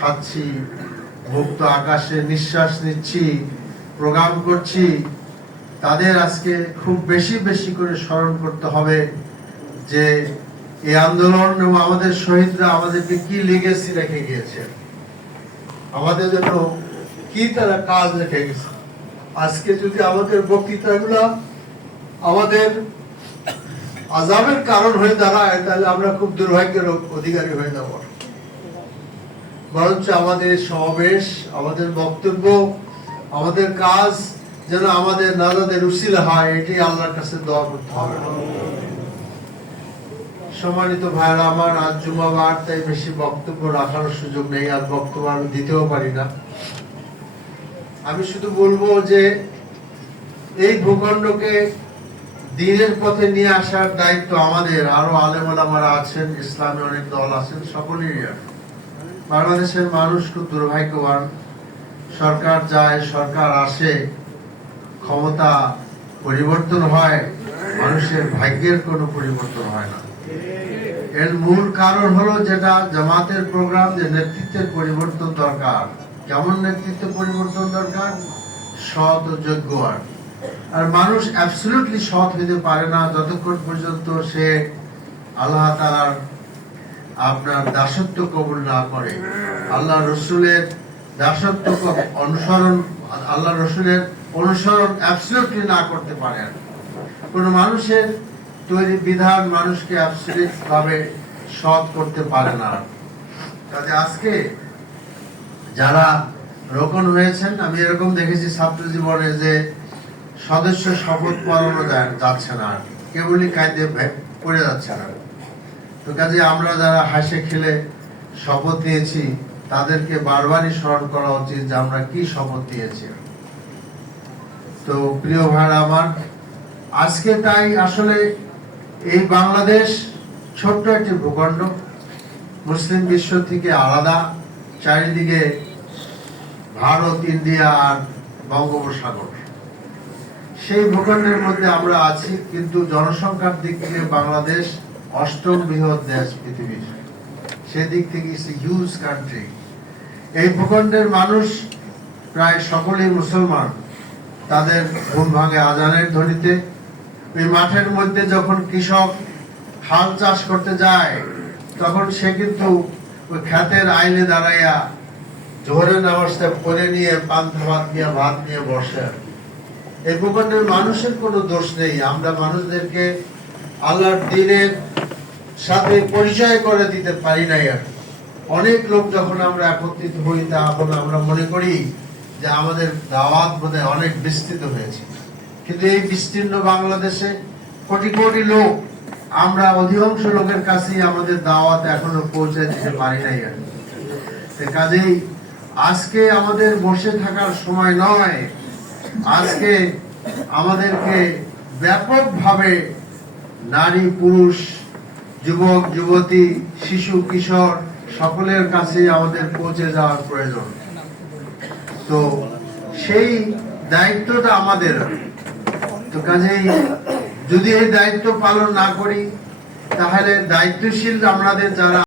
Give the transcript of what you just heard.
খাচ্ছি, মুক্ত আকাশে নিঃশ্বাস নিচ্ছি প্রোগ্রাম করছি। তাদের আজকে খুব বেশি বেশি করে স্মরণ করতে হবে যে এই আন্দোলন এবং আমাদের শহীদরা আমাদেরকে কি লিগেসি রেখে গিয়েছে, আমাদের জন্য কি তারা কাজ রেখে গেছে। আজকে যদি আমাদের বক্তৃতাগুলো আমাদের আজাবের কারণ হয়ে দাঁড়ায়, তাহলে আমরা খুব দুর্ভাগ্যের অধিকারী হয়ে যাব। বরঞ্চ আমাদের সমাবেশ, আমাদের বক্তব্য, আমাদের কাজ যেন আমাদের নাজাদের উসিলা হয় এটি আল্লাহর কাছে দোয়া করতে হবে। সম্মানিত ভাইরা আমার আজ জুমাবার তাই বেশি বক্তব্য রাখার সুযোগ নেই, আর বক্তব্য আমি দিতেও পারি না। আমি শুধু বলব যে, এই ভূখণ্ডকে দিনের পথে নিয়ে আসার দায়িত্ব আমাদের। আরও আলেম ওলামারা আছেন, ইসলামী অনেক দল আছেন, সকলেরই আছে। বাংলাদেশের মানুষ খুব দুর্ভাগ্যবান। সরকার যায়, সরকার আসে, ক্ষমতা পরিবর্তন হয়, মানুষের ভাগ্যের কোনো পরিবর্তন হয় না। এর মূল কারণ হলো যেটা জামাতের প্রোগ্রাম, যে নেতৃত্বের পরিবর্তন দরকার। কেমন নেতৃত্ব পরিবর্তন দরকার? সৎ যোগ্য আর। আর মানুষ অ্যাবসলিউটলি সৎ হইতে পারে না, যতক্ষণ পর্যন্ত সে আল্লাহ তাআলার আপনার দাসত্ব কবুল না করে। আল্লাহ রসুলের দাসত্ব অনুসরণ আল্লাহ রসুলের অনুসরণ অ্যাবসলিউটলি না করতে পারে কোন মানুষের তৈরি বিধান মানুষকে অ্যাবসলিউট ভাবে সৎ করতে পারে না। কাজে আজকে যারা রোপণ হয়েছেন, আমি এরকম দেখেছি ছাত্র জীবনে যে সদস্য শপথ পালনও যায়, যাচ্ছে না। কেবলই কায়দে পড়ে যাচ্ছে না। তো কাজে আমরা যারা হাসে খেলে শপথ নিয়েছি, তাদেরকে বারবারই স্মরণ করা উচিত যে আমরা কি শপথ নিয়েছি। তো প্রিয় ভাই আমার, আজকে তাই আসলে এই বাংলাদেশ ছোট্ট একটি ভূখণ্ড, মুসলিম বিশ্ব থেকে আলাদা, চারিদিকে ভারত, ইন্ডিয়া আর বঙ্গোপসাগর। সেই ভূখণ্ডের মধ্যে আমরা আছি, কিন্তু জনসংখ্যার দিক থেকে বাংলাদেশ অষ্টম বৃহৎ দেশ পৃথিবীর। সেদিক থেকে ইটস হিউজ কান্ট্রি এই ভূখণ্ডের মানুষ প্রায় সকলেই মুসলমান। তাদের ঘুম ভাঙে আজানের ধ্বনিতে। ওই মাঠের মধ্যে যখন কৃষক হাল চাষ করতে যায়, তখন সে কিন্তু ওই খ্যাতের আইলে দাঁড়াইয়া জোহরের নামাজটা পরে নিয়ে পান্থ ভাত নিয়ে ভাত নিয়ে বসে। এই ভূখণ্ডের মানুষের কোনো দোষ নেই। আমরা মানুষদেরকে আল্লাহর দিনের সাথে পরিচয় করে দিতে পারি নাই আর। অনেক লোক যখন আমরা একত্রিত হই, তখন আমরা মনে করি যে আমাদের দাওয়াত বোধহয় অনেক বিস্তৃত হয়েছে। কিন্তু এই বিস্তীর্ণ বাংলাদেশে কোটি কোটি লোক, আমরা অধিকাংশ লোকের কাছেই আমাদের দাওয়াত এখনও পৌঁছে দিতে পারি নাই আর। কাজেই আজকে আমাদের বসে থাকার সময় নয়, আজকে আমাদেরকে ব্যাপকভাবে নারী, পুরুষ যুবক, যুবতী, শিশু, কিশোর সকলের কাছে আমাদের পৌঁছে যাওয়ার প্রয়োজন। তো সেই দায়িত্বটা আমাদের। তো কাজেই যদি এই দায়িত্ব পালন না করি, তাহলে দায়িত্বশীল আমাদের যারা